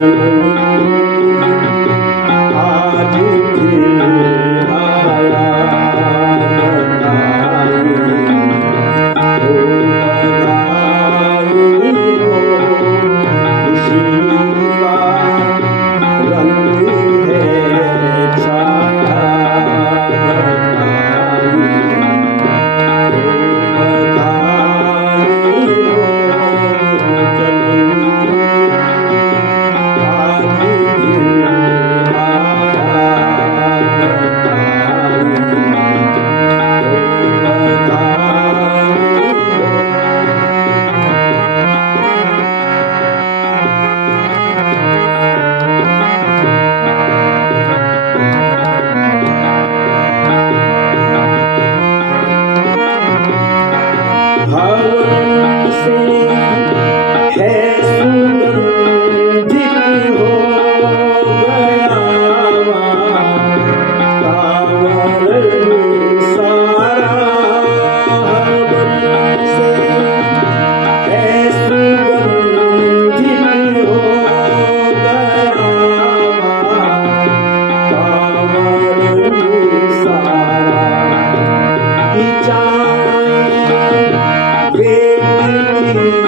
आज फिर आया बधाई हो, खुशी का रंग है छाया हवन से है सुगंधित हो गया वातावरण सारा। हवन से है सुगंधित हो गया वातावरण सारा। वेट की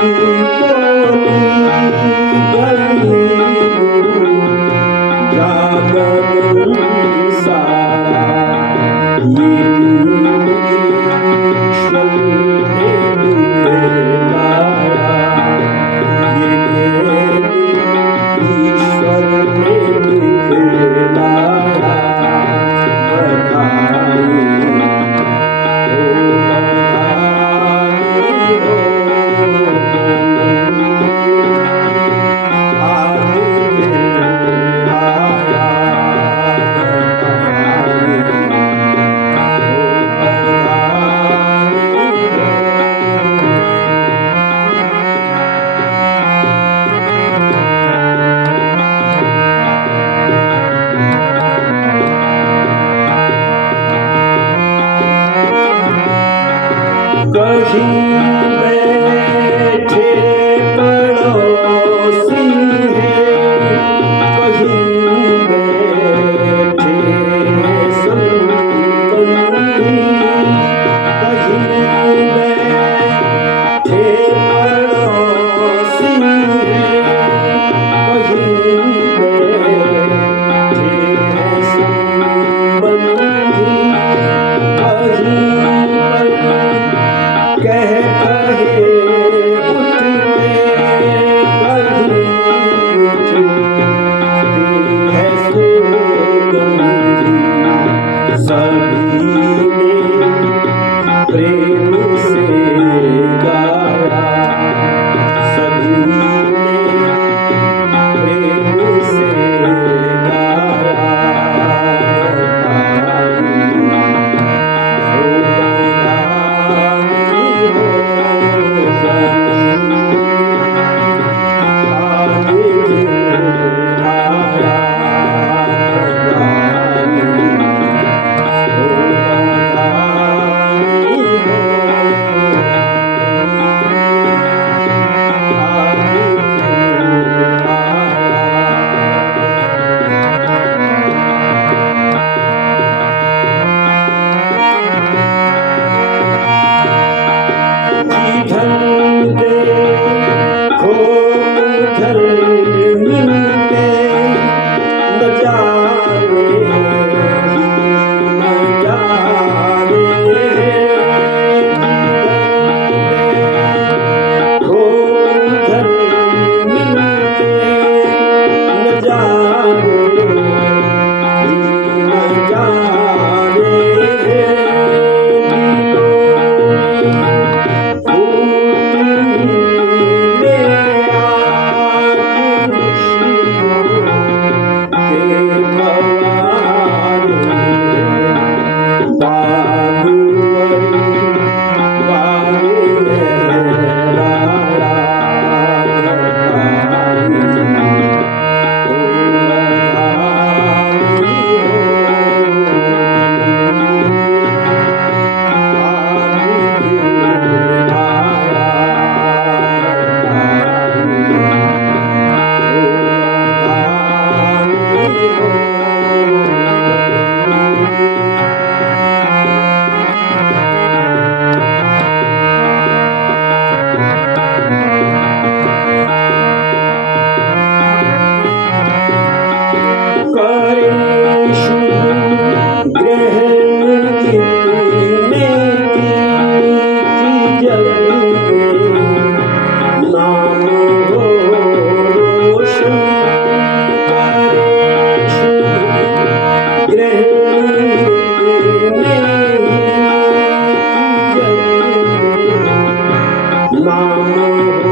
नाम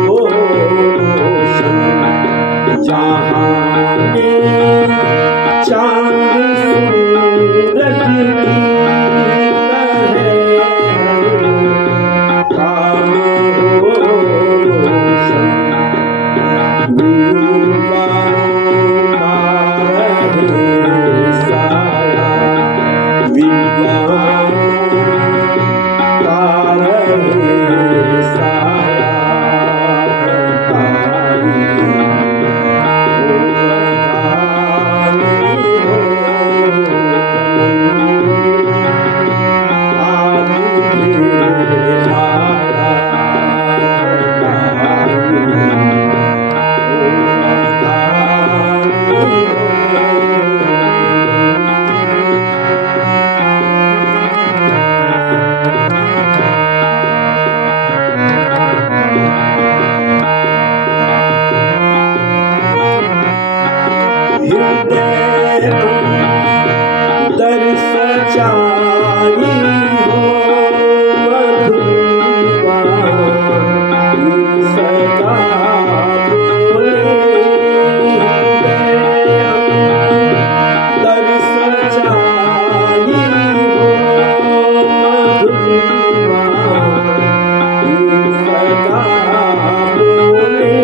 हो रोशन जहां में चांद सूरज की तरह काम हो रोशन विद्वानों का रहे साया विद्वानों का रहे साया दर सचाई हो मधुबा सदा बोले दर सचाई हो मधुबा सदा बोले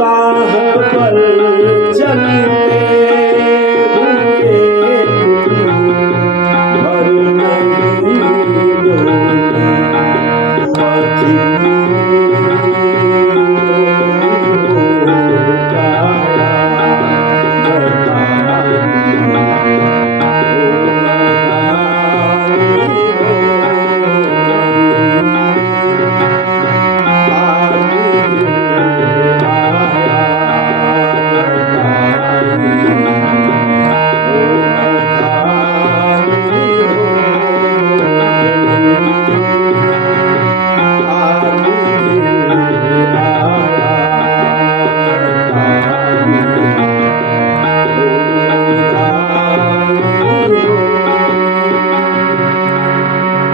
राह पर चलते हुए भर नहीं डोली पथिक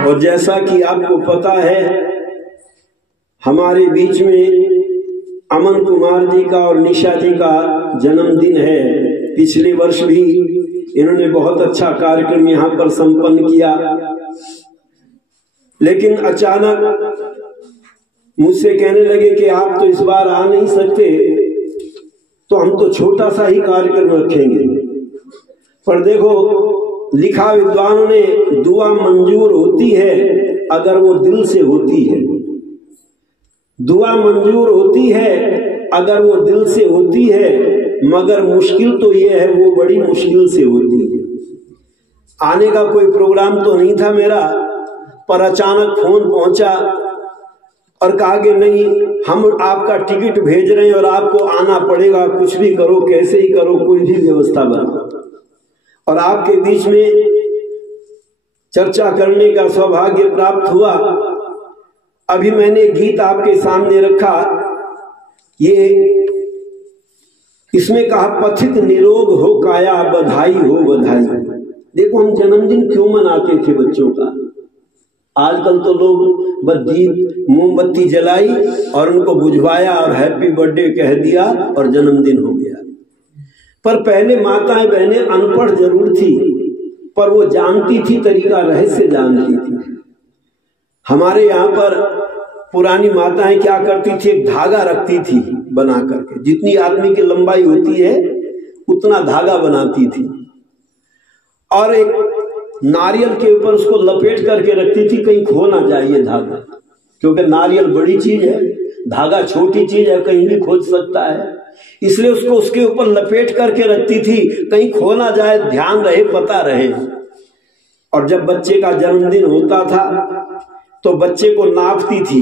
और जैसा कि आपको पता है हमारे बीच में अमन कुमार जी का और निशा जी का जन्मदिन है। पिछले वर्ष भी इन्होंने बहुत अच्छा कार्यक्रम यहाँ पर संपन्न किया, लेकिन अचानक मुझसे कहने लगे कि आप तो इस बार आ नहीं सकते, तो हम तो छोटा सा ही कार्यक्रम रखेंगे। पर देखो, लिखा विद्वानों ने, दुआ मंजूर होती है अगर वो दिल से होती है। दुआ मंजूर होती है अगर वो दिल से होती है, मगर मुश्किल तो ये है वो बड़ी मुश्किल से होती है। आने का कोई प्रोग्राम तो नहीं था मेरा, पर अचानक फोन पहुंचा और कहा कि नहीं, हम आपका टिकट भेज रहे हैं और आपको आना पड़ेगा, कुछ भी करो, कैसे ही करो, कोई भी व्यवस्था बनाओ। और आपके बीच में चर्चा करने का सौभाग्य प्राप्त हुआ। अभी मैंने गीत आपके सामने रखा, ये इसमें कहा, पथिक निरोग हो काया, बधाई हो बधाई। देखो, हम जन्मदिन क्यों मनाते थे बच्चों का? आजकल तो लोग बस दीप मोमबत्ती जलाई और उनको बुझवाया और हैप्पी बर्थडे कह दिया और जन्मदिन हो गया। पर पहले माताएं बहनें अनपढ़ जरूर थी, पर वो जानती थी, तरीका रहस्य जानती थी। हमारे यहाँ पर पुरानी माताएं क्या करती थी, एक धागा रखती थी बना करके, जितनी आदमी की लंबाई होती है उतना धागा बनाती थी, और एक नारियल के ऊपर उसको लपेट करके रखती थी, कहीं खो ना जाए ये धागा, क्योंकि नारियल बड़ी चीज है, धागा छोटी चीज है, कहीं भी खो सकता है। इसलिए उसको उसके ऊपर लपेट करके रखती थी, कहीं खो ना जाए, ध्यान रहे, पता रहे। और जब बच्चे का जन्मदिन होता था तो बच्चे को नापती थी,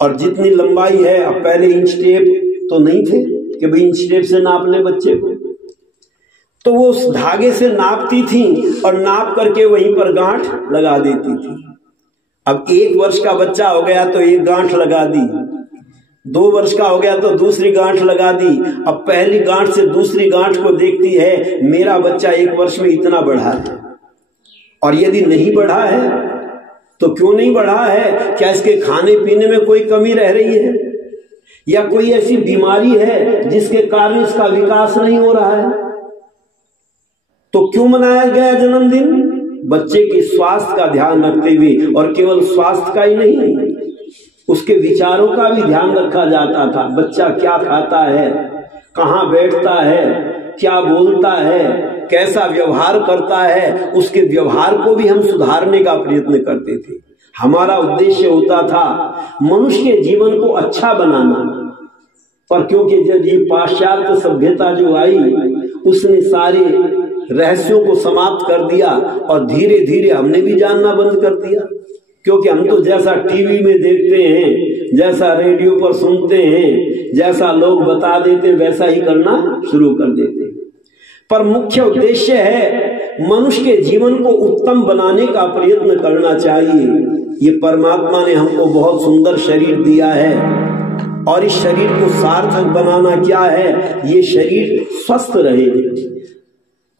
और जितनी लंबाई है, अब पहले इंच टेप तो नहीं थे कि भाई इंच टेप से नाप ले बच्चे को, तो वो उस धागे से नापती थी और नाप करके वहीं पर गांठ लगा देती थी। अब 1 वर्ष का बच्चा हो गया तो एक गांठ लगा दी, 2 वर्ष का हो गया तो दूसरी गांठ लगा दी। अब पहली गांठ से दूसरी गांठ को देखती है, मेरा बच्चा 1 वर्ष में इतना बढ़ा है, और यदि नहीं बढ़ा है तो क्यों नहीं बढ़ा है? क्या इसके खाने पीने में कोई कमी रह रही है, या कोई ऐसी बीमारी है जिसके कारण इसका विकास नहीं हो रहा है? तो क्यों मनाया गया जन्मदिन? बच्चे के स्वास्थ्य का ध्यान रखते हुए, और केवल स्वास्थ्य का ही नहीं, उसके विचारों का भी ध्यान रखा जाता था। बच्चा क्या खाता है, कहाँ बैठता है, क्या बोलता है, कैसा व्यवहार करता है, उसके व्यवहार को भी हम सुधारने का प्रयत्न करते थे। हमारा उद्देश्य होता था मनुष्य के जीवन को अच्छा बनाना। पर क्योंकि जब ये पाश्चात्य सभ्यता जो आई, उसने सारे रहस्यों को समाप्त कर दिया, और धीरे धीरे हमने भी जानना बंद कर दिया। क्योंकि हम तो जैसा टीवी में देखते हैं, जैसा रेडियो पर सुनते हैं, जैसा लोग बता देते हैं, वैसा ही करना शुरू कर देते हैं। पर मुख्य उद्देश्य है मनुष्य के जीवन को उत्तम बनाने का प्रयत्न करना चाहिए। ये परमात्मा ने हमको बहुत सुंदर शरीर दिया है, और इस शरीर को सार्थक बनाना क्या है? ये शरीर स्वस्थ रहे।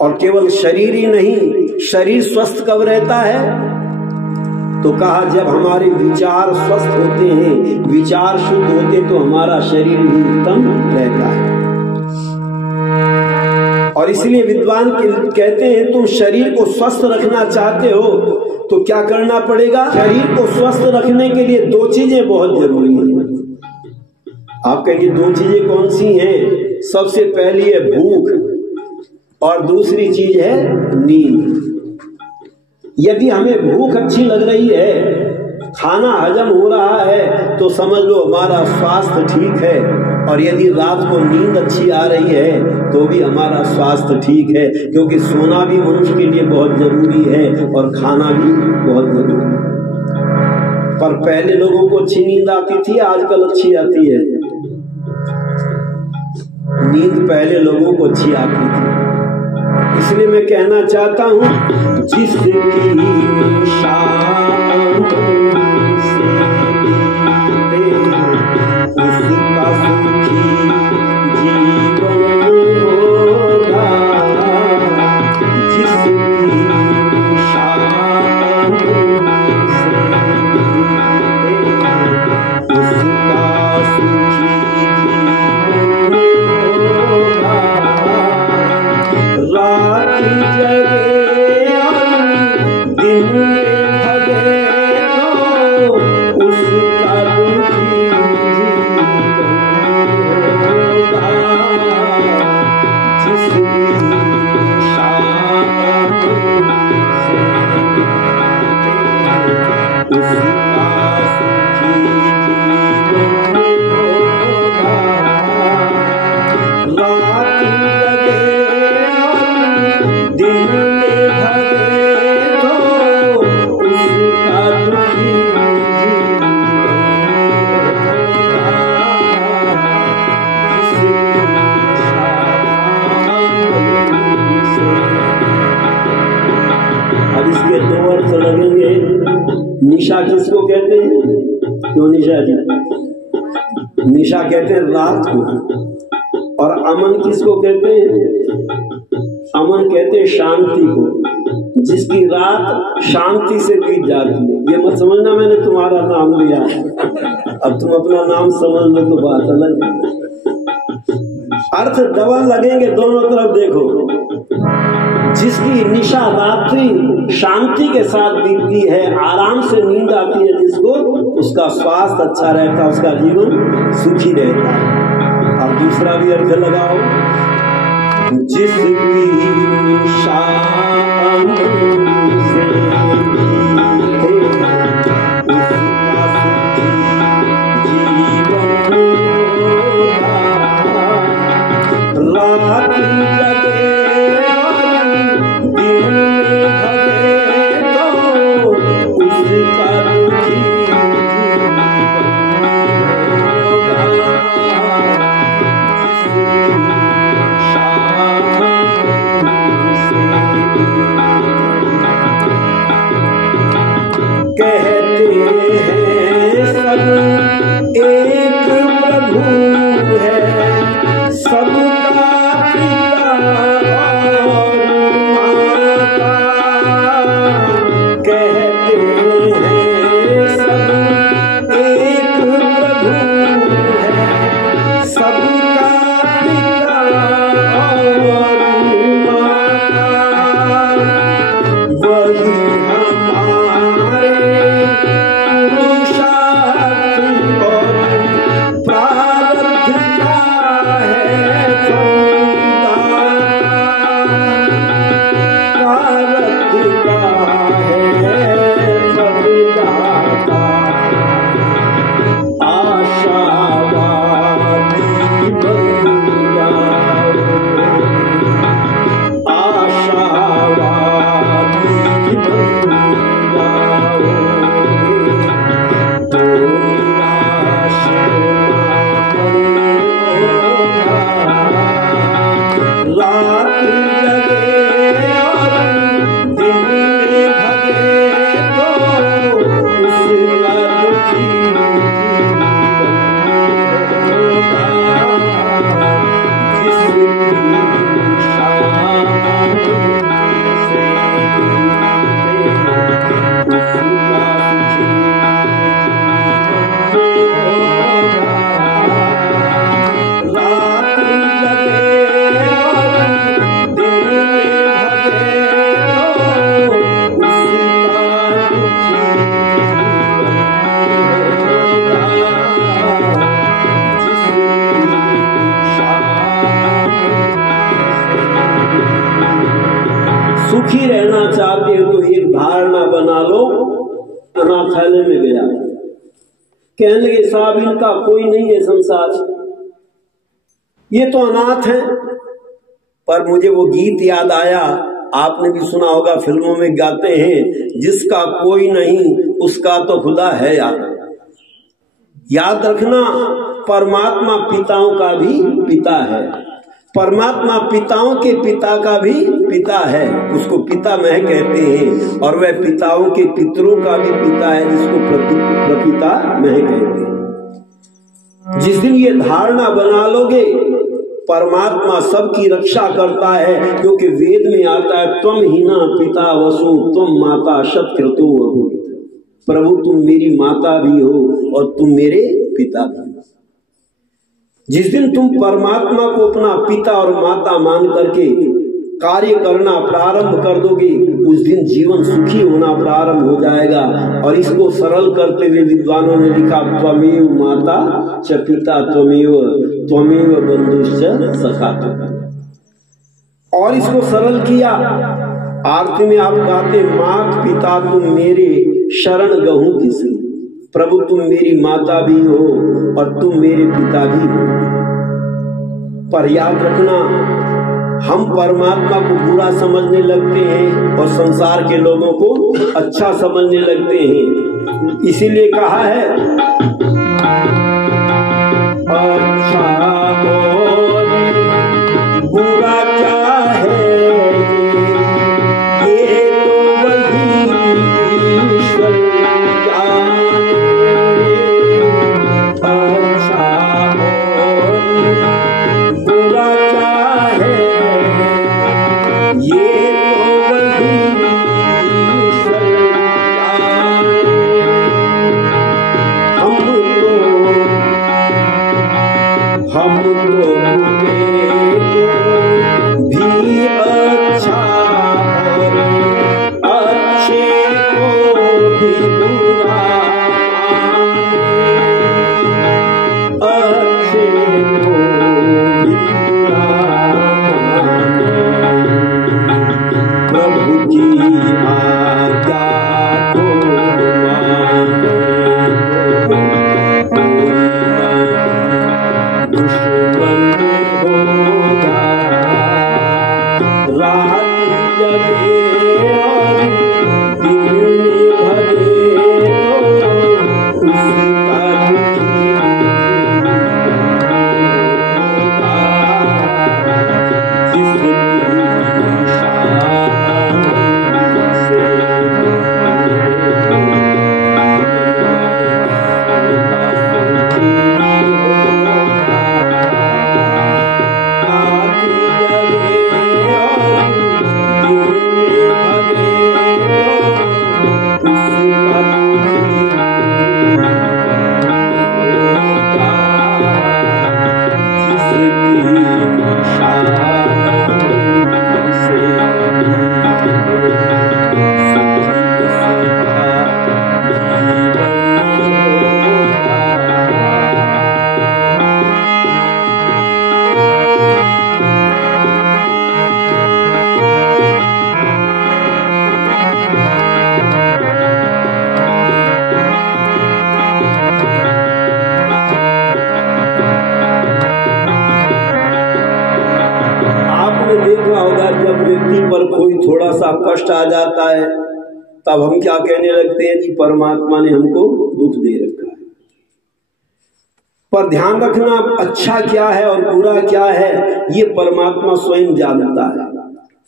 और केवल शरीर ही नहीं, शरीर स्वस्थ कब रहता है? तो कहा जब हमारे विचार स्वस्थ होते हैं, विचार शुद्ध होते, तो हमारा शरीर भी उत्तम रहता है। और इसलिए विद्वान कहते हैं तुम शरीर को स्वस्थ रखना चाहते हो तो क्या करना पड़ेगा? शरीर को स्वस्थ रखने के लिए दो चीजें बहुत जरूरी हैं। आप कहेंगे दो चीजें कौन सी हैं? सबसे पहली है भूख, और दूसरी चीज है नींद। यदि हमें भूख अच्छी लग रही है, खाना हजम हो रहा है, तो समझ लो हमारा स्वास्थ्य ठीक है। और यदि रात को नींद अच्छी आ रही है तो भी हमारा स्वास्थ्य ठीक है, क्योंकि सोना भी मनुष्य के लिए बहुत जरूरी है और खाना भी बहुत जरूरी है। पर पहले लोगों को अच्छी नींद आती थी, आजकल अच्छी आती है। नींद पहले लोगों को अच्छी आती थी। इसलिए मैं कहना चाहता हूं, जिसकी शान से उसका सुखी जीवन होगा। जिसकी शान से उसका सुखी जीवन होगा। रात जगे और दिन भगे तो उसका दुखी होगा। जिसकी शान से उसका सुखी जीवन होगा। रात जगे दिन में भगे तो उसका दुखी जीवन होगा। अब इसके दो अर्थ लगेंगे। निशा किसको कहते हैं? क्यों निशा जी? निशा कहते हैं रात को। और अमन किसको कहते हैं? अमन कहते हैं शांति को। जिसकी रात शांति से बीत जाती है। ये मत समझना मैंने तुम्हारा नाम लिया, अब तुम अपना नाम समझ लो तो बात अलग है। अर्थ डबल लगेंगे दोनों तरफ। देखो, जिसकी निशा रात्रि शांति के साथ बीतती है, आराम से नींद आती है जिसको, उसका स्वास्थ्य अच्छा रहता है, उसका जीवन सुखी रहता है। अब दूसरा भी अर्थ लगाओ, जिसकी शान से उसका सुखी जीवन होगा। रात जगे और दिन भगे तो उसका दुखी जीवन होगा। कहते हैं सब एक प्रभु है, सबका पिता और माता। कहते हैं अनाथालय में गया। कहने लगे साहब इनका कोई नहीं है संसार, ये तो अनाथ है। पर मुझे वो गीत याद आया, आपने भी सुना होगा, फिल्मों में गाते हैं, जिसका कोई नहीं उसका तो खुदा है यार। याद रखना, परमात्मा पिताओं का भी पिता है, परमात्मा पिताओं के पिता का भी पिता है, उसको पिता मह कहते हैं। और वह पिताओं के पितरों का भी पिता है, जिसको प्रपिता मह कहते हैं। जिस दिन ये धारणा बना लोगे, परमात्मा सबकी रक्षा करता है, क्योंकि वेद में आता है त्वम हीना पिता वसु त्वम माता शतक्रतु वहु। प्रभु तुम मेरी माता भी हो और तुम मेरे पिता भी हो। जिस दिन तुम परमात्मा को अपना पिता और माता मान करके कार्य करना प्रारंभ कर दोगे, उस दिन जीवन सुखी होना प्रारंभ हो जाएगा। और इसको सरल करते हुए विद्वानों ने लिखा, त्वमेव माता च पिता त्वमेव बंधुश्च सखा। और इसको सरल किया, आरती में आप गाते, मात पिता तुम मेरे शरण गहूं किसी। प्रभु तुम मेरी माता भी हो और तुम मेरे पिता भी हो। पर याद रखना, हम परमात्मा को बुरा समझने लगते हैं और संसार के लोगों को अच्छा समझने लगते हैं। इसीलिए कहा है अच्छा और बुरा क्या है, ये तो वही ईश्वर जाने। अच्छा और बुरा क्या है, ये तो वही ईश्वर जाने। हम तो भी अच्छा और अच्छे को भी बुरा, अच्छे को भी बुरा। प्रभु की आज्ञा को दुश्मन होगा, रात जगे और दिन में भरे तो उसका दुखी होगा। जिसकी देखा होगा, जब व्यक्ति पर कोई थोड़ा सा कष्ट आ जाता है, तब हम क्या कहने लगते हैं, जी परमात्मा ने हमको दुख दे रखा है। पर ध्यान रखना, अच्छा क्या है और बुरा क्या है, ये परमात्मा स्वयं जानता है।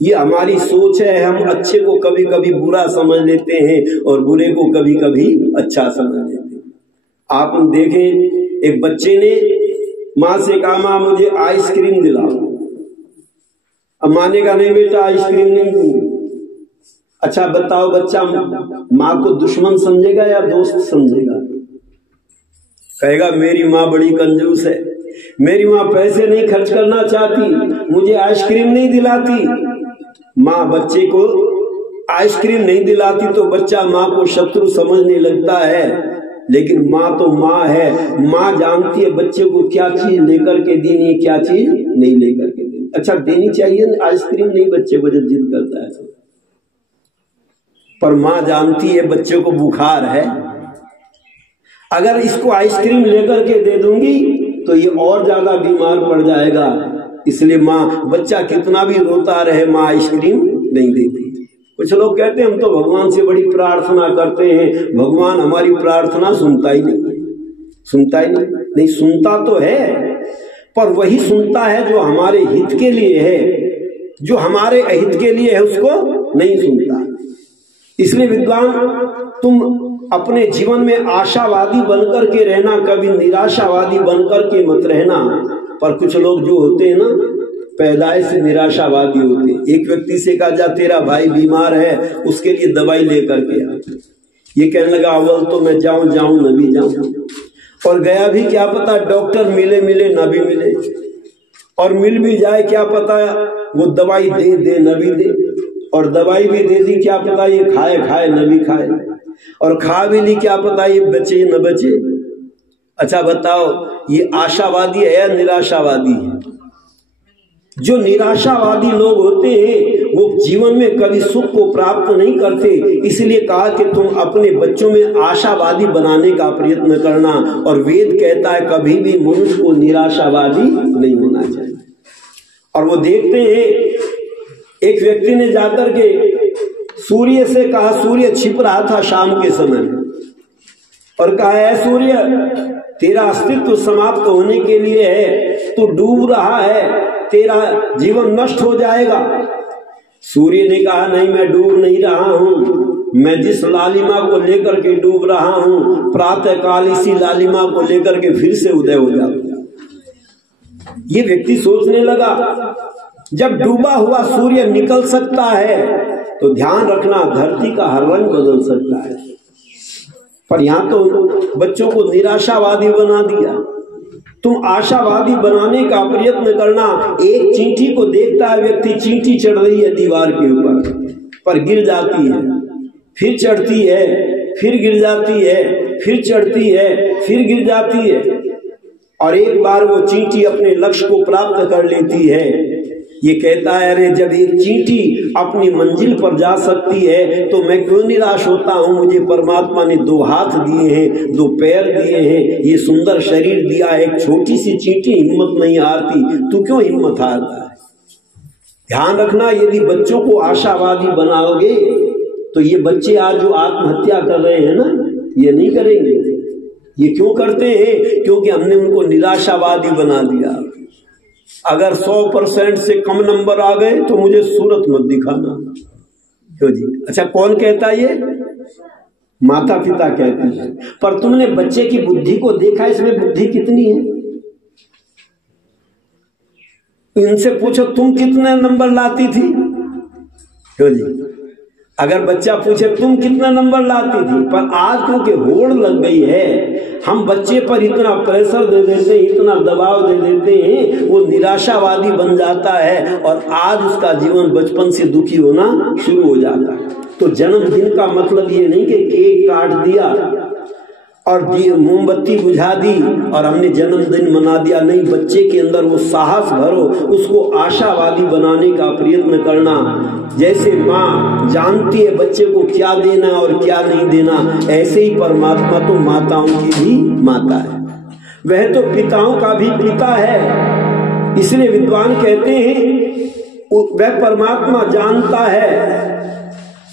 ये हमारी सोच है, हम अच्छे को कभी कभी बुरा समझ लेते हैं और बुरे को कभी कभी अच्छा समझ लेते हैं। आप देखें, एक बच्चे ने माँ से कहा, माँ मुझे आइसक्रीम दिलाओ। अब माने का नहीं बेटा आइसक्रीम नहीं दूंगी। अच्छा बताओ, बच्चा माँ को दुश्मन समझेगा या दोस्त समझेगा? कहेगा मेरी माँ बड़ी कंजूस है, मेरी माँ पैसे नहीं खर्च करना चाहती, मुझे आइसक्रीम नहीं दिलाती। माँ बच्चे को आइसक्रीम नहीं दिलाती तो बच्चा माँ को शत्रु समझने लगता है। लेकिन माँ तो माँ है, माँ जानती है बच्चे को क्या चीज लेकर के देनी है, क्या चीज नहीं लेकर के देनी। अच्छा देनी चाहिए आइसक्रीम नहीं बच्चे को जब जिद करता है, पर माँ जानती है बच्चे को बुखार है, अगर इसको आइसक्रीम लेकर के दे दूंगी तो ये और ज्यादा बीमार पड़ जाएगा, इसलिए माँ बच्चा कितना भी रोता रहे माँ आइसक्रीम नहीं देती। कुछ लोग कहते हैं हम तो भगवान से बड़ी प्रार्थना करते हैं, भगवान हमारी प्रार्थना सुनता ही नहीं, सुनता ही नहीं। सुनता तो है, पर वही सुनता है जो हमारे हित के लिए है, जो हमारे अहित के लिए है उसको नहीं सुनता। इसलिए विद्वान तुम अपने जीवन में आशावादी बनकर के रहना, कभी निराशावादी बनकर के मत रहना। पर कुछ लोग जो होते हैं ना पैदाइश से निराशावादी होते हैं। एक व्यक्ति से कहा जा तेरा भाई बीमार है, उसके लिए दवाई लेकर के आ। ये कहने लगा अव्वल तो मैं जाऊं न भी जाऊं, और गया भी, क्या पता डॉक्टर मिले न भी मिले, और मिल भी जाए क्या पता वो दवाई दे न भी दे, और दवाई भी दे दी क्या पता ये खाए न भी खाए, और खा भी ली क्या पता ये बचे न बचे। अच्छा बताओ ये आशावादी है या निराशावादी है? जो निराशावादी लोग होते हैं वो जीवन में कभी सुख को प्राप्त नहीं करते। इसलिए कहा कि तुम अपने बच्चों में आशावादी बनाने का प्रयत्न करना, और वेद कहता है कभी भी मनुष्य को निराशावादी नहीं होना चाहिए। और वो देखते हैं एक व्यक्ति ने जाकर के सूर्य से कहा, सूर्य छिप रहा था शाम के समय, और कहा है सूर्य तेरा अस्तित्व समाप्त होने के लिए है, तू डूब रहा है, तेरा जीवन नष्ट हो जाएगा। सूर्य ने कहा नहीं मैं डूब नहीं रहा हूं, मैं जिस लालिमा को लेकर के डूब रहा हूं प्रातः काल इसी लालिमा को लेकर के फिर से उदय हो जाऊंगा। ये व्यक्ति सोचने लगा जब डूबा हुआ सूर्य निकल सकता है तो ध्यान रखना धरती का हर रंग बदल सकता है। पर यहां तो बच्चों को निराशावादी बना दिया। तुम आशावादी बनाने का प्रयत्न करना। एक चींटी को देखता है व्यक्ति, चींटी चढ़ रही है दीवार के ऊपर, पर गिर जाती है, फिर चढ़ती है, फिर गिर जाती है, फिर चढ़ती है, फिर गिर जाती है, और एक बार वो चींटी अपने लक्ष्य को प्राप्त कर लेती है। ये कहता है अरे जब एक चींटी अपनी मंजिल पर जा सकती है तो मैं क्यों निराश होता हूं। मुझे परमात्मा ने 2 हाथ दिए हैं, 2 पैर दिए हैं, ये सुंदर शरीर दिया है। एक छोटी सी चींटी हिम्मत नहीं हारती, तू क्यों हिम्मत हारता है। ध्यान रखना यदि बच्चों को आशावादी बनाओगे तो ये बच्चे आज जो आत्महत्या कर रहे हैं ना ये नहीं करेंगे। ये क्यों करते हैं? क्योंकि हमने उनको निराशावादी बना दिया। अगर 100% से कम नंबर आ गए तो मुझे सूरत मत दिखाना। क्यों जी? अच्छा कौन कहता है ये? माता पिता कहते हैं। पर तुमने बच्चे की बुद्धि को देखा, इसमें बुद्धि कितनी है? इनसे पूछो तुम कितने नंबर लाती थी। क्यों जी? अगर बच्चा पूछे तुम कितना नंबर लाती थी, पर आज क्योंकि होड़ लग गई है हम बच्चे पर इतना प्रेशर दे देते हैं, इतना दबाव दे देते हैं, वो निराशावादी बन जाता है और आज उसका जीवन बचपन से दुखी होना शुरू हो जाता है। तो जन्मदिन का मतलब ये नहीं कि केक काट दिया और मोमबत्ती बुझा दी और हमने जन्मदिन मना दिया। नहीं, बच्चे के अंदर वो साहस भरो, उसको आशावादी बनाने का प्रयत्न करना। जैसे माँ जानती है बच्चे को क्या देना और क्या नहीं देना, ऐसे ही परमात्मा तो माताओं की भी माता है, वह तो पिताओं का भी पिता है। इसलिए विद्वान कहते हैं वह परमात्मा जानता है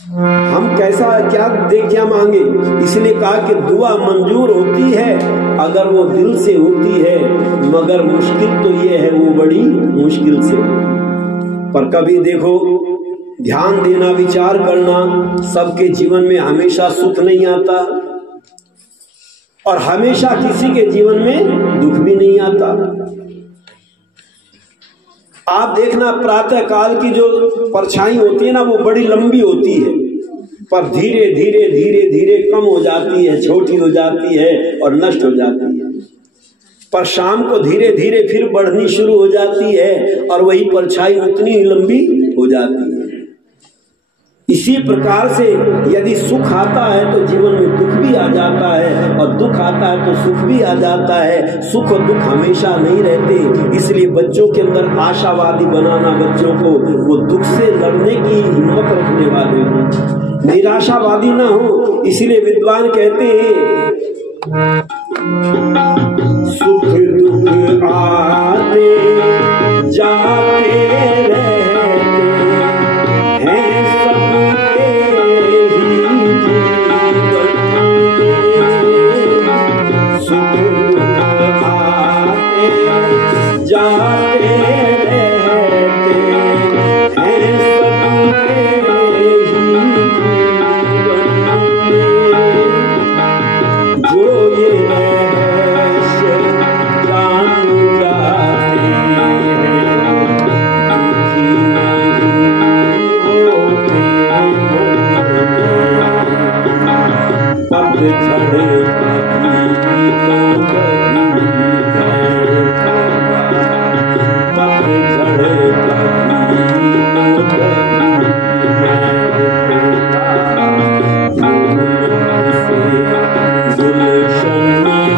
हम कैसा क्या मांगे। इसलिए कहा कि दुआ मंजूर होती है अगर वो दिल से होती है, मगर मुश्किल तो ये है वो बड़ी मुश्किल से होती। पर कभी देखो ध्यान देना, विचार करना, सबके जीवन में हमेशा सुख नहीं आता और हमेशा किसी के जीवन में दुख भी नहीं आता। आप देखना प्रातः काल की जो परछाई होती है ना वो बड़ी लंबी होती है, पर धीरे धीरे धीरे धीरे कम हो जाती है, छोटी हो जाती है और नष्ट हो जाती है। पर शाम को धीरे धीरे फिर बढ़नी शुरू हो जाती है और वही परछाई उतनी ही लंबी हो जाती है। इसी प्रकार से यदि सुख आता है तो जीवन में दुख भी आ जाता है और दुख आता है तो सुख भी आ जाता है। सुख और दुख हमेशा नहीं रहते। इसलिए बच्चों के अंदर आशावादी बनाना, बच्चों को वो दुख से लड़ने की हिम्मत रखने वाले हो, निराशावादी ना हो। इसलिए विद्वान कहते हैं सुख दुख आते जाते रहते हैं सबके ही जीवन में। सुख दुख आते जाते रहते हैं सबके ही जीवन में। जो ये रहस्य जान जाते हैं दुखी नहीं होते पतझड़ कभी तो कभी है पतझड़ कभी तो कभी है गुलशन में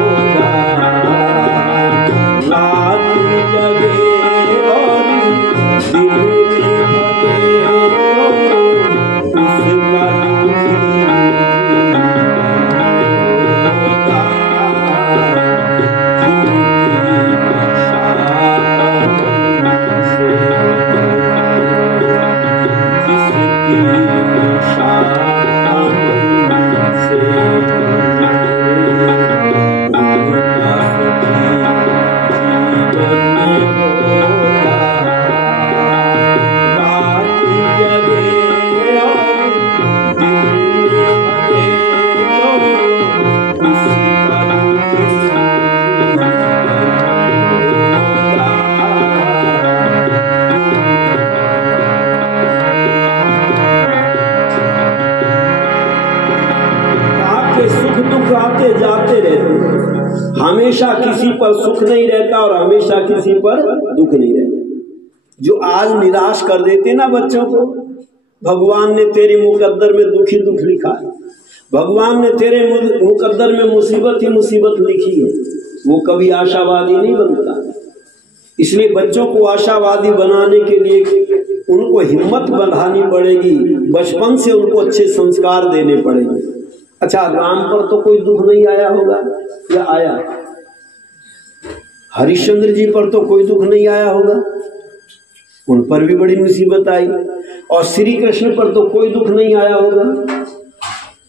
होगा रात जगे और दिन भगे तो उसका आते जाते रहते, हमेशा किसी पर सुख नहीं रहता और हमेशा किसी पर दुख नहीं रहता। जो आज निराश कर देते ना बच्चों को, भगवान ने तेरे मुकद्दर में दुख ही दुख लिखा है, भगवान ने तेरे मुकद्दर में मुसीबत ही मुसीबत लिखी है, वो कभी आशावादी नहीं बनता। इसलिए बच्चों को आशावादी बनाने के लिए उनको हिम्मत बढ़ानी पड़ेगी, बचपन से उनको अच्छे संस्कार देने पड़ेंगे। अच्छा, राम पर तो कोई दुख नहीं आया होगा या आया? हरिश्चंद्र जी पर तो कोई दुख नहीं आया होगा, उन पर भी बड़ी मुसीबत आई। और श्री कृष्ण पर तो कोई दुख नहीं आया होगा।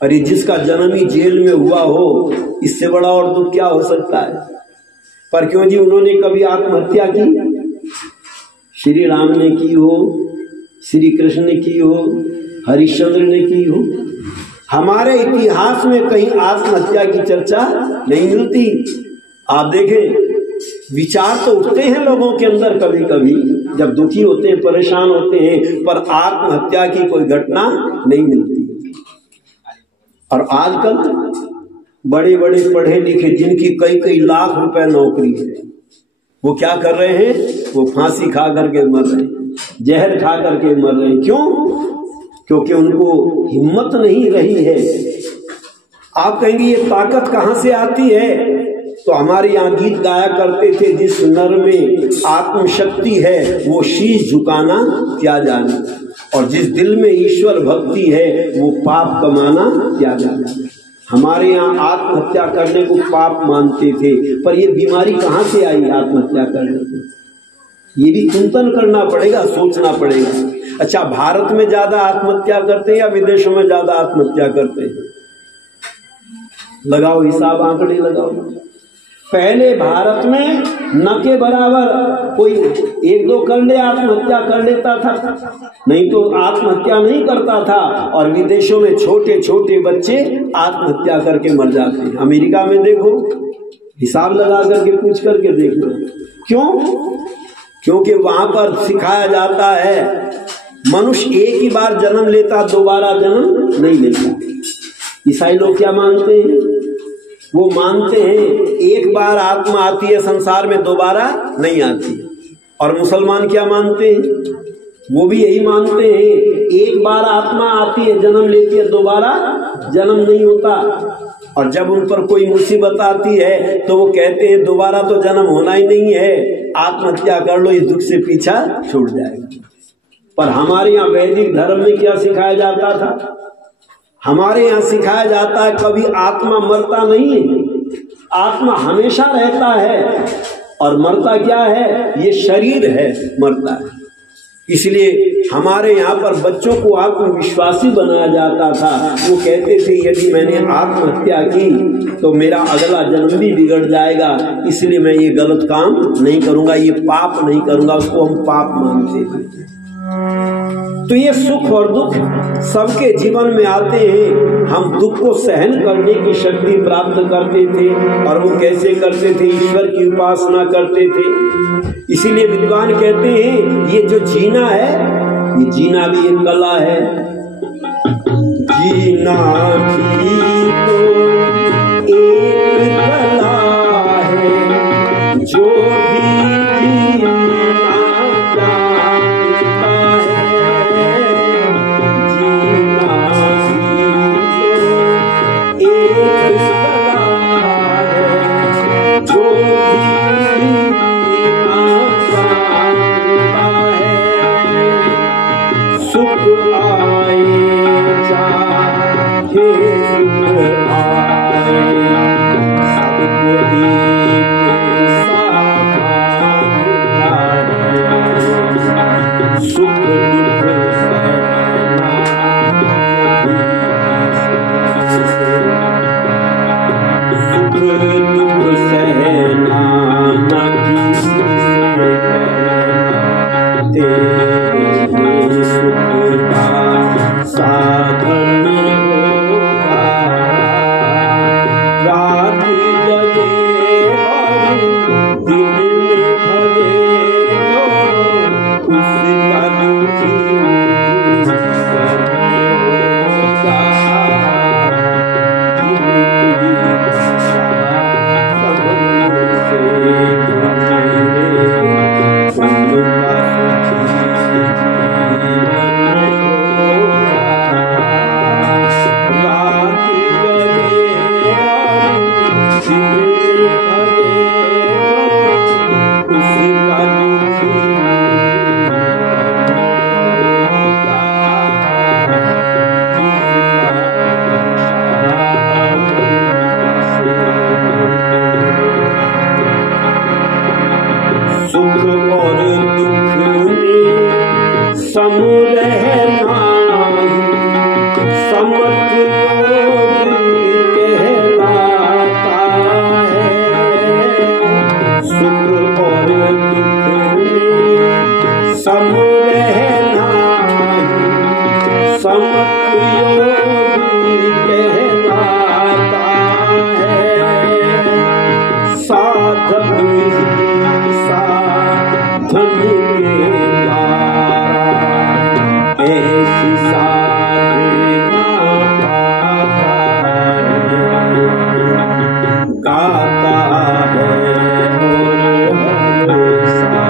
अरे जिसका जन्म ही जेल में हुआ हो, इससे बड़ा और दुख क्या हो सकता है? पर क्यों जी, उन्होंने कभी आत्महत्या की? श्री राम ने की हो, श्री कृष्ण ने की हो, हरिश्चंद्र ने की हो, हमारे इतिहास में कहीं आत्महत्या की चर्चा नहीं मिलती। आप देखें, विचार तो उठते हैं लोगों के अंदर कभी कभी जब दुखी होते हैं, परेशान होते हैं, पर आत्महत्या की कोई घटना नहीं मिलती। और आजकल बड़े बड़े पढ़े लिखे जिनकी कई कई लाख रुपए नौकरी है, वो क्या कर रहे हैं? वो फांसी खा करके मर रहे हैं, जहर खा करके मर रहे हैं। क्यों? क्योंकि उनको हिम्मत नहीं रही है। आप कहेंगे ये ताकत कहां से आती है? तो हमारे यहाँ गीत गाया करते थे, जिस नर में आत्मशक्ति है वो शीश झुकाना क्या जाने, और जिस दिल में ईश्वर भक्ति है वो पाप कमाना क्या जाने। हमारे यहाँ आत्महत्या करने को पाप मानते थे, पर ये बीमारी कहाँ से आई आत्महत्या करने की? ये भी चिंतन करना पड़ेगा, सोचना पड़ेगा। अच्छा, भारत में ज्यादा आत्महत्या करते हैं या विदेशों में ज्यादा आत्महत्या करते हैं? लगाओ हिसाब, आंकड़े लगाओ। पहले भारत में न के बराबर कोई एक दो कर ले आत्महत्या कर लेता था, नहीं तो आत्महत्या नहीं करता था। और विदेशों में छोटे छोटे बच्चे आत्महत्या करके मर जाते हैं। अमेरिका में देखो, हिसाब लगा करके पूछ करके देख लो। क्यों? क्योंकि वहां पर सिखाया जाता है मनुष्य एक ही बार जन्म लेता, दोबारा जन्म नहीं लेता। ईसाई लोग क्या मानते हैं? वो मानते हैं एक बार आत्मा आती है संसार में, दोबारा नहीं आती। और मुसलमान क्या मानते हैं? वो भी यही मानते हैं एक बार आत्मा आती है, जन्म लेती है, दोबारा जन्म नहीं होता। और जब उन पर कोई मुसीबत आती है तो वो कहते हैं दोबारा तो जन्म होना ही नहीं है, आत्महत्या कर लो, इस दुख से पीछा छूट जाएगा। पर हमारे यहाँ वैदिक धर्म में क्या सिखाया जाता था? हमारे यहाँ सिखाया जाता है कभी आत्मा मरता नहीं है, आत्मा हमेशा रहता है, और मरता क्या है? ये शरीर है, मरता है। इसलिए हमारे यहाँ पर बच्चों को आत्मविश्वासी बनाया जाता था। वो कहते थे यदि मैंने आत्महत्या की तो मेरा अगला जन्म भी बिगड़ जाएगा, इसलिए मैं ये गलत काम नहीं करूंगा, ये पाप नहीं करूंगा। उसको हम पाप मानते हैं। तो ये सुख और दुख सबके जीवन में आते हैं। हम दुख को सहन करने की शक्ति प्राप्त करते थे, और वो कैसे करते थे? ईश्वर की उपासना करते थे। इसीलिए विद्वान कहते हैं ये जो जीना है, ये जीना भी एक कला है। जीना भी तो एक कला है, जो भी जीना जानता है। जीना भी तो एक कला है, जो भी जीना जानता है। सुख आए चाहे सुख आए, सबको एक सा मानता है। सुख दुख सहना सुख दुख सहना न किसी से तेरे सुख का साधन होगा। रात जगे और दिन में भगे तो उसका दुखी होगा। सुख और दुख में सम रहना समत्व योग कहलाता है। सुख और दुख में सम रहना समत्व योग कहलाता है। साधक साधन के द्वारा ऐसी साधना पाता है। गाता है और हमेशा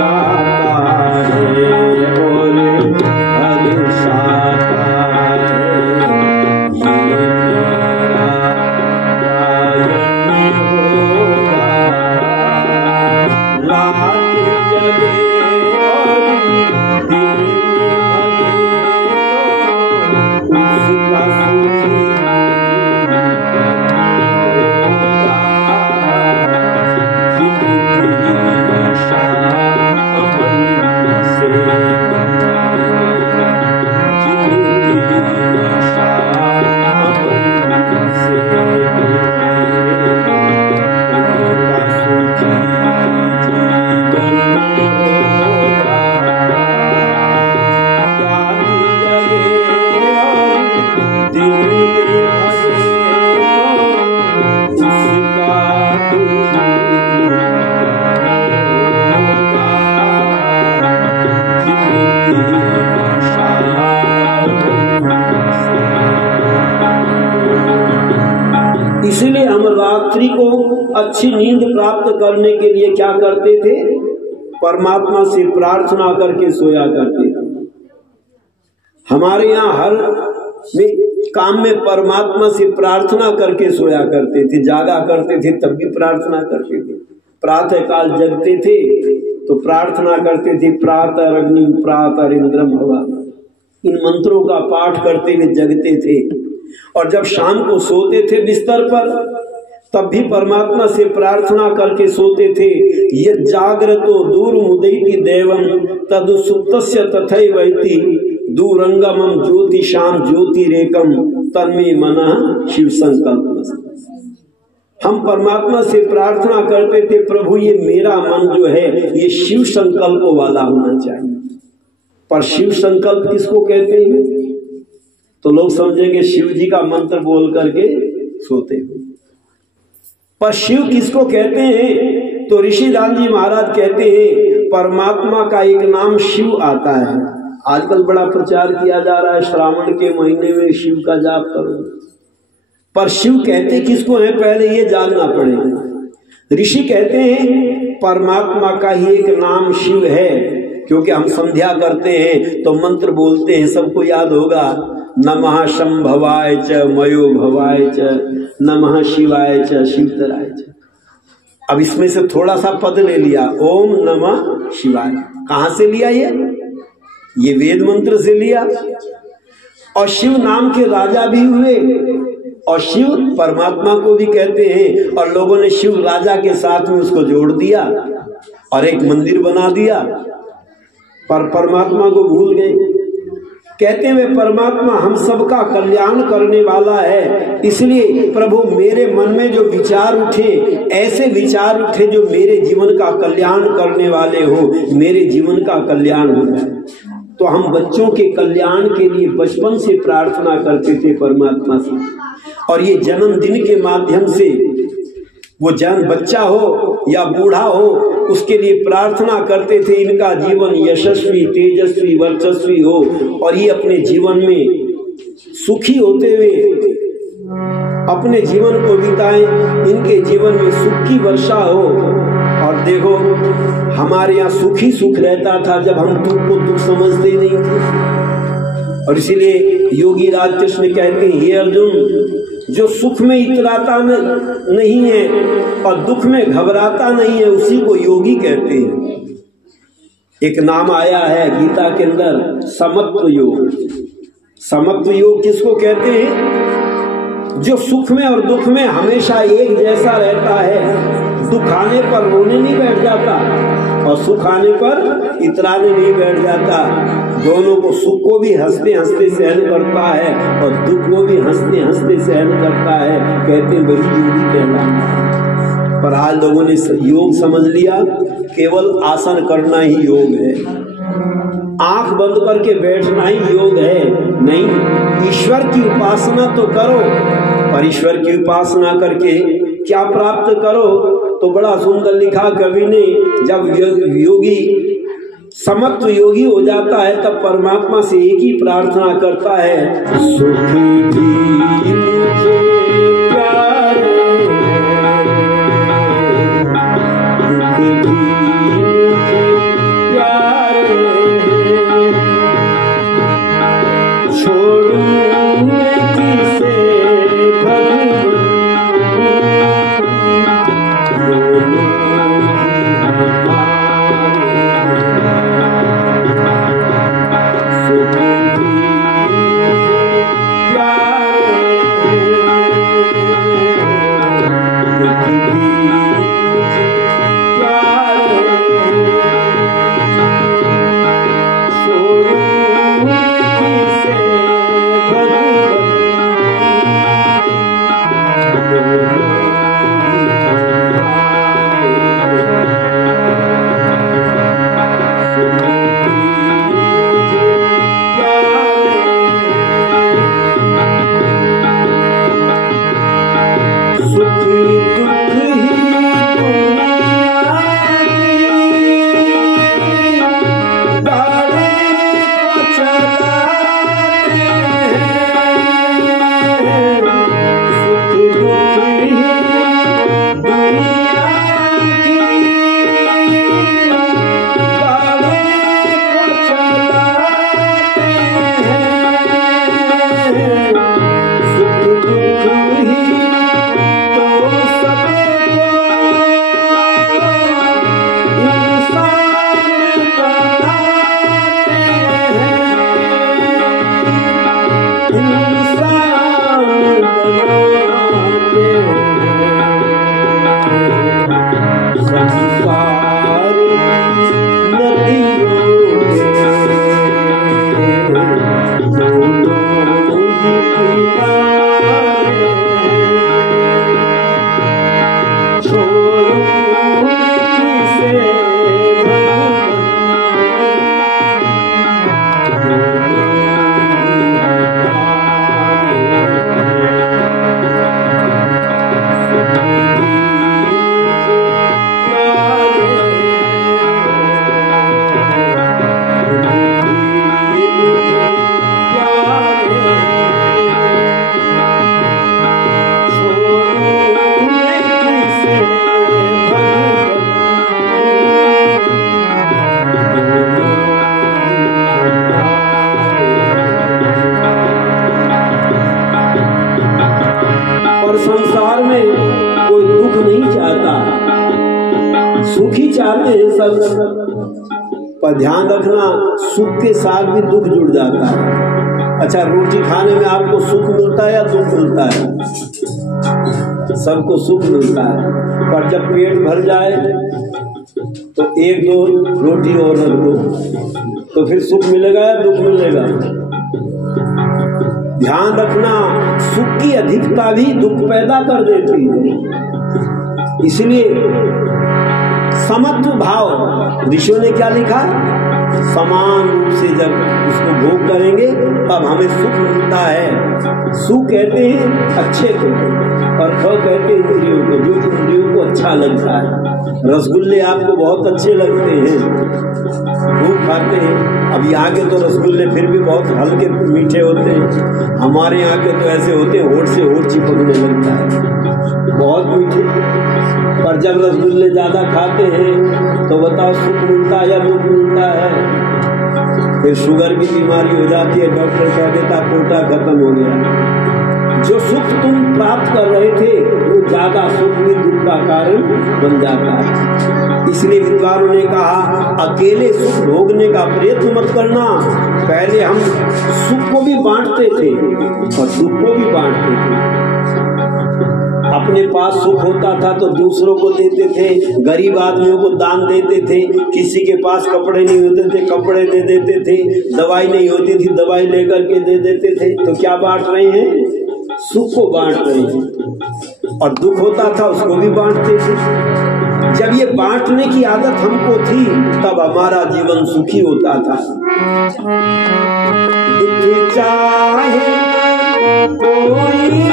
गाता है और हमेशा इसलिए हम रात्रि को अच्छी नींद प्राप्त करने के लिए क्या करते थे? परमात्मा से प्रार्थना करके सोया करते थे। हमारे यहाँ हर काम में परमात्मा से प्रार्थना करके सोया करते थे, जागा करते थे तब भी प्रार्थना करते थे। प्रातः काल जगते थे तो प्रार्थना करते थे, प्रातः अग्नि प्रातः इंद्रम हवा। इन मंत्रों का पाठ करते हुए जगते थे। और जब शाम को सोते थे बिस्तर पर, तब भी परमात्मा से प्रार्थना करके सोते थे। यत् जाग्रतो दूरमुदैति देवं तदु सुप्तस्य तथैवैति दूरंगमं ज्योतिषाम ज्योतिरेकम तन्मे मनः शिव संकल्प। हम परमात्मा से प्रार्थना करते थे, प्रभु ये मेरा मन जो है ये शिव संकल्प वाला होना चाहिए। पर शिव संकल्प किसको कहते हैं? तो लोग समझेंगे शिव जी का मंत्र बोल करके सोते हैं। पर शिव किसको कहते हैं? तो ऋषिदान जी महाराज कहते हैं परमात्मा का एक नाम शिव आता है। आजकल बड़ा प्रचार किया जा रहा है, श्रावण के महीने में शिव का जाप करो। पर शिव कहते किसको है पहले ये जानना पड़ेगा। ऋषि कहते हैं परमात्मा का ही एक नाम शिव है, क्योंकि हम संध्या करते हैं तो मंत्र बोलते हैं, सबको याद होगा, नमः शंभवाय च मयो भवाय च नमः शिवाय च शिवतराय च। अब इसमें से थोड़ा सा पद ले लिया, ओम नमः शिवाय। कहां से लिया ये वेद मंत्र से लिया। और शिव नाम के राजा भी हुए, और शिव परमात्मा को भी कहते हैं। और लोगों ने शिव राजा के साथ में उसको जोड़ दिया और एक मंदिर बना दिया, पर परमात्मा को भूल गए। कहते हुए परमात्मा हम सबका कल्याण करने वाला है, इसलिए प्रभु मेरे मन में जो विचार उठे, ऐसे विचार उठे जो मेरे जीवन का कल्याण करने वाले हो, मेरे जीवन का कल्याण हो जाए। तो हम बच्चों के कल्याण के लिए बचपन से प्रार्थना करते थे परमात्मा से। और ये जन्मदिन के माध्यम से वो जन्म बच्चा हो या बूढ़ा हो, उसके लिए प्रार्थना करते थे इनका जीवन यशस्वी तेजस्वी वर्चस्वी हो, और ये अपने जीवन में सुखी होते हुए अपने जीवन को बिताएं, इनके जीवन में सुख की वर्षा हो। और देखो हमारे यहाँ सुख ही सुख रहता था जब हम दुख को दुख समझते नहीं थे। और इसीलिए योगी राज कृष्ण कहते हैं, हे अर्जुन, जो सुख में इतराता नहीं है और दुख में घबराता नहीं है, उसी को योगी कहते हैं। एक नाम आया है गीता के अंदर, समत्व योग। समत्व योग किसको कहते हैं? जो सुख में और दुख में हमेशा एक जैसा रहता है। दुख आने पर रोने नहीं बैठ जाता और सुख आने पर इतराने नहीं बैठ जाता। दोनों को, सुख को भी हंसते हंसते सहन करता है और दुख को भी हंसते हंसते सहन करता है। कहते हैं वही योगी कहलाता है। पर आज लोगों ने योग समझ लिया केवल आसन करना ही योग है, आंख बंद करके बैठना ही योग है। नहीं, ईश्वर की उपासना तो करो, पर ईश्वर की उपासना करके क्या प्राप्त करो? तो बड़ा सुंदर लिखा कवि ने, जब योगी समत्व योगी हो जाता है तब परमात्मा से एक ही प्रार्थना करता है, सुख भी मुझे प्यारे, दुख भी मुझे प्यारे, छोड़ूं मैं किसे भगवान, सुख दुख ही और संसार में कोई दुख नहीं चाहता, सुखी चाहते हैं सब। पर ध्यान रखना, सुख के साथ भी दुख जुड़ जाता है। अच्छा, रोटी खाने में आपको सुख मिलता है या दुख मिलता है? सबको सुख मिलता है, पर जब पेट भर जाए तो एक दो रोटी और रख दो, तो फिर सुख मिलेगा या दुख मिलेगा? ध्यान रखना, सुख की अधिकता भी दुख पैदा कर देती है। इसलिए समत्व भाव, ऋषियों ने क्या लिखा? समान रूप से जब इसको भोग करेंगे तब हमें सुख मिलता है। सुख कहते हैं अच्छे को और ख कहते हैं इंद्रियों को, जो इंद्रियों को अच्छा लगता है। रसगुल्ले आपको बहुत अच्छे लगते हैं, खूब खाते हैं। अब यहाँ के तो रसगुल्ले फिर भी बहुत हल्के मीठे होते हैं, हमारे यहाँ के तो ऐसे होते हैं होठ से होठ चिपकने लगता है, बहुत मीठे। पर जब रसगुल्ले ज्यादा खाते हैं तो बताओ सुख मिलता है या दुख मिलता है? फिर शुगर की बीमारी हो जाती है, डॉक्टर कह देता कोटा खत्म हो गया। जो सुख तुम प्राप्त कर रहे थे वो ज्यादा सुख भी दुख का कारण बन जाता है। इसलिए विद्वानों ने कहा, अकेले सुख भोगने का प्रयत्न मत करना। पहले हम सुख को भी बांटते थे और दुख को भी बांटते थे। अपने पास सुख होता था तो दूसरों को देते थे, गरीब आदमियों को दान देते थे, किसी के पास कपड़े नहीं होते थे कपड़े दे देते थे, दवाई नहीं होती थी दवाई लेकर के दे देते थे। तो क्या बांट रहे हैं? सुख को बांट रहे हैं। और दुख होता था उसको भी बांटते थे। जब ये बांटने की आदत हमको थी तब हमारा जीवन सुखी होता था। दुख चाहे कोई भी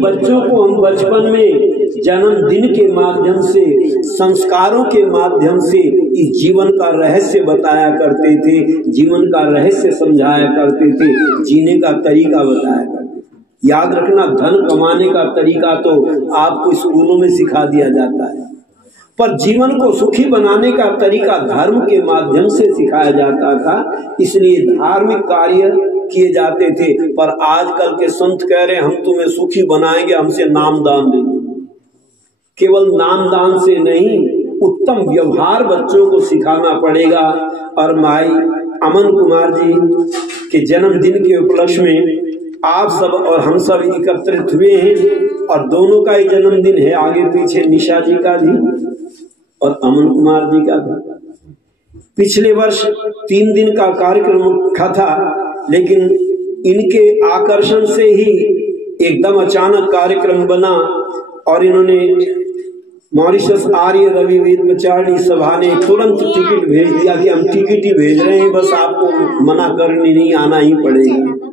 बच्चों को हम बचपन में जन्मदिन के माध्यम से, संस्कारों के माध्यम से इस जीवन का रहस्य बताया करते थे, जीवन का रहस्य समझाया करते थे, जीने का तरीका बताया करते थे। याद रखना, धन कमाने का तरीका तो आपको स्कूलों में सिखा दिया जाता है, पर जीवन को सुखी बनाने का तरीका धर्म के माध्यम से सिखाया जाता था। इसलिए धार्मिक कार्य किए जाते थे। पर आजकल के संत कह रहे हैं हम तुम्हें सुखी बनाएंगे, हमसे नाम दान दे। केवल नाम दान से नहीं, उत्तम व्यवहार बच्चों को सिखाना पड़ेगा। और माई अमन कुमार जी के जन्मदिन के उपलक्ष्य में आप सब और हम सब एकत्रित हुए हैं और दोनों का ही जन्मदिन है, आगे पीछे निशा जी का भी और अमन कुमार जी का भी। पिछले वर्ष 3 दिन का कार्यक्रम रखा था, लेकिन इनके आकर्षण से ही एकदम अचानक कार्यक्रम बना और इन्होंने मॉरिशस आर्य रवि वेद प्रचारणी सभा ने तुरंत टिकट भेज दिया कि हम टिकट ही भेज रहे हैं, बस आपको मना करने नहीं आना ही पड़ेगा।